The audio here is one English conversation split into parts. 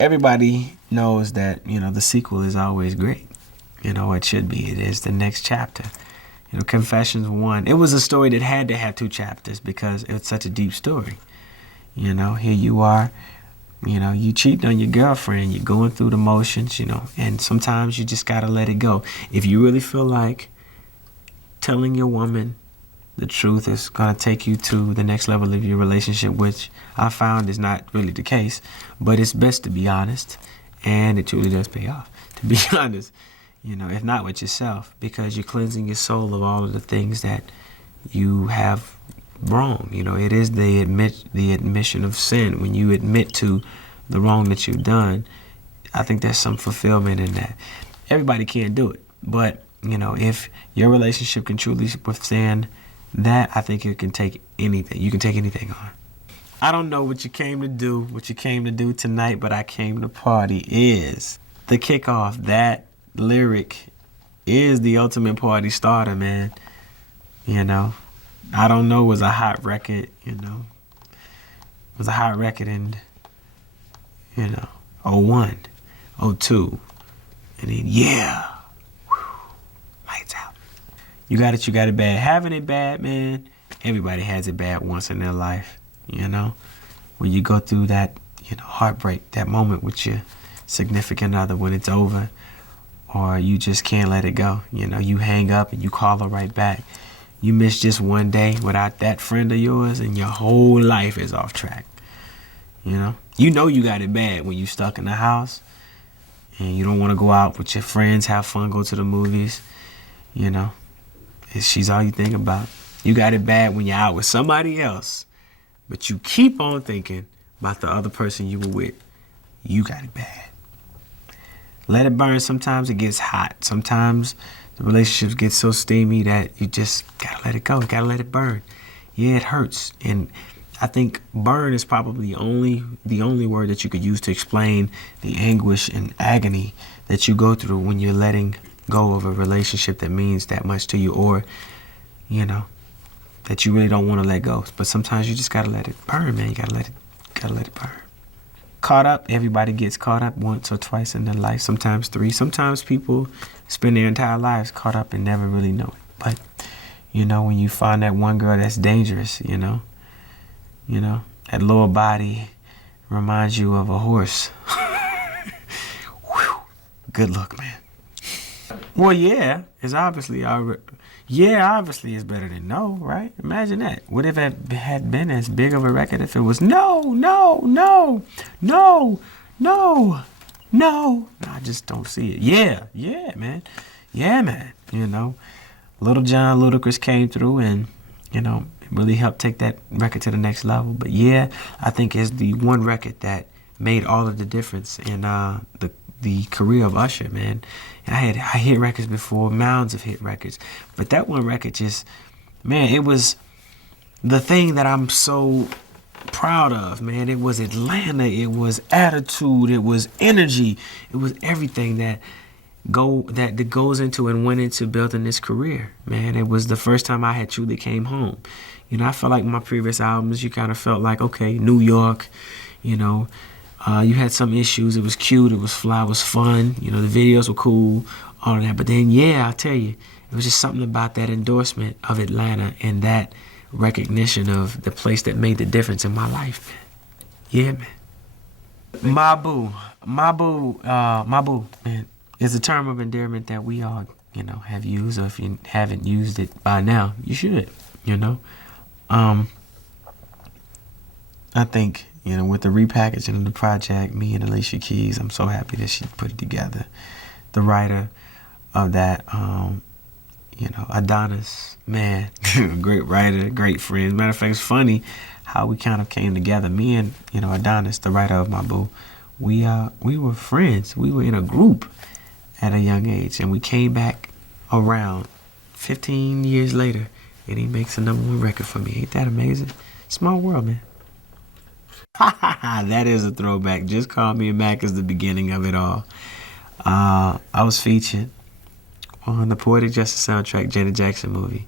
everybody knows that, the sequel is always great. It should be. It is the next chapter. Confessions 1. It was a story that had to have 2 chapters because it's such a deep story. Here you are, you cheating on your girlfriend, you're going through the motions, and sometimes you just got to let it go. If you really feel like telling your woman the truth is going to take you to the next level of your relationship, which I found is not really the case, but it's best to be honest, and it truly does pay off to be honest, if not with yourself, because you're cleansing your soul of all of the things that you have wrong. It is the admission of sin. When you admit to the wrong that you've done, I think there's some fulfillment in that. Everybody can't do it, but if your relationship can truly withstand that, I think it can take anything. You can take anything on. I don't know what you came to do tonight, but I came to party is the kickoff. That lyric is the ultimate party starter, man. I don't know, was a hot record, it was a hot record in, 01, 02, and then, lights out. You got it bad. Having it bad, man, everybody has it bad once in their life, when you go through that, heartbreak, that moment with your significant other when it's over, or you just can't let it go. You hang up and you call her right back. You miss just one day without that friend of yours and your whole life is off track. You got it bad when you stuck in the house and you don't want to go out with your friends, have fun, go to the movies. She's all you think about. You got it bad when you're out with somebody else, but you keep on thinking about the other person you were with. You got it bad. Let it burn. Sometimes it gets hot. Sometimes the relationships get so steamy that you just gotta let it go. You gotta let it burn. Yeah, it hurts. And I think burn is probably the only word that you could use to explain the anguish and agony that you go through when you're letting go of a relationship that means that much to you, or, that you really don't want to let go. But sometimes you just gotta let it burn, man. You gotta let it burn. Caught up, everybody gets caught up once or twice in their life, sometimes 3. Sometimes people spend their entire lives caught up and never really know it. But, when you find that one girl that's dangerous, that lower body reminds you of a horse. Whew. Good luck, man. Well, yeah, it's obviously it's better than no, right? Imagine that. What if it had been as big of a record if it was no. I just don't see it. Yeah, man. Little John Ludacris came through and, really helped take that record to the next level. But yeah, I think it's the one record that made all of the difference in the career of Usher, man. I hit records before, mounds of hit records, but that one record just, man, it was the thing that I'm so proud of, man. It was Atlanta, it was attitude, it was energy, it was everything that goes into and went into building this career, man. It was the first time I had truly came home. I felt like my previous albums, you kind of felt like, okay, New York, you had some issues. It was cute, it was fly, it was fun. The videos were cool, all of that. But then, I'll tell you, it was just something about that endorsement of Atlanta and that recognition of the place that made the difference in my life, man. Yeah, man. My boo, man, is a term of endearment that we all, have used. Or if you haven't used it by now, you should, I think, with the repackaging of the project, me and Alicia Keys, I'm so happy that she put it together. The writer of that, Adonis, man, great writer, great friend. Matter of fact, it's funny how we kind of came together. Me and, Adonis, the writer of my boo, we were friends. We were in a group at a young age, and we came back around 15 years later, and he makes a #1 record for me. Ain't that amazing? Small world, man. That is a throwback. Just Call Me Back is the beginning of it all. I was featured on the Poetic Justice soundtrack, Janet Jackson movie,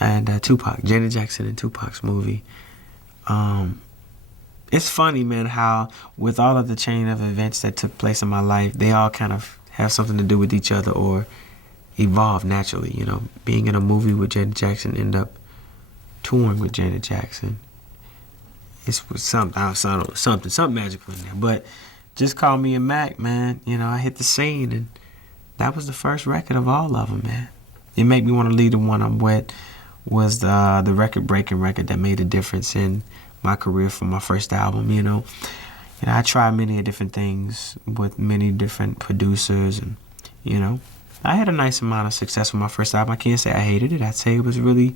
and Tupac, Janet Jackson and Tupac's movie. It's funny, man, how with all of the chain of events that took place in my life, they all kind of have something to do with each other or evolve naturally. You know, being in a movie with Janet Jackson, end up touring with Janet Jackson. It's something magical in there. But just call me a Mac, man. You know, I hit the scene, and that was the first record of all of them, man. It made me want to leave the one I'm with was the record-breaking record that made a difference in my career for my first album. You know, I tried many different things with many different producers, and you know, I had a nice amount of success with my first album. I can't say I hated it. I'd say it was really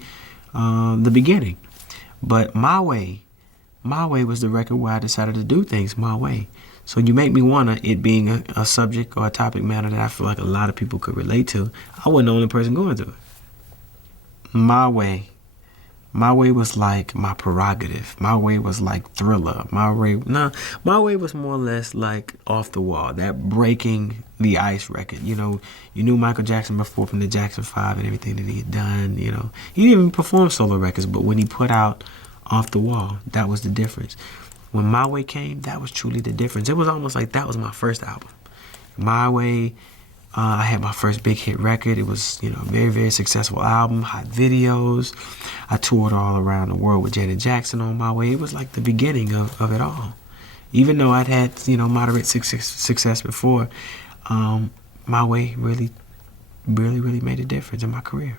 the beginning. But My Way was the record where I decided to do things my way. So You Make Me Wanna, it being a subject or a topic matter that I feel like a lot of people could relate to, I wasn't the only person going through it. My Way was like my prerogative. My Way was like Thriller. My Way was more or less like Off the Wall, that breaking the ice record. You know, you knew Michael Jackson before from the Jackson 5 and everything that he had done. You know, he didn't even perform solo records, but when he put out Off the Wall, that was the difference. When My Way came, that was truly the difference. It was almost like that was my first album. My Way, I had my first big hit record. It was, you know, a very, very successful album, hot videos. I toured all around the world with Janet Jackson on My Way. It was like the beginning of it all. Even though I'd had, you know, moderate success before, My Way really, really, really made a difference in my career.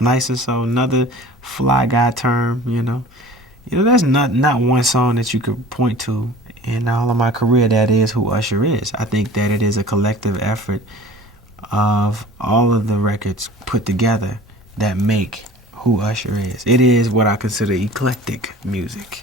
Nice and so, another fly guy term, you know. You know, there's not one song that you could point to in all of my career that is who Usher is. I think that it is a collective effort of all of the records put together that make who Usher is. It is what I consider eclectic music.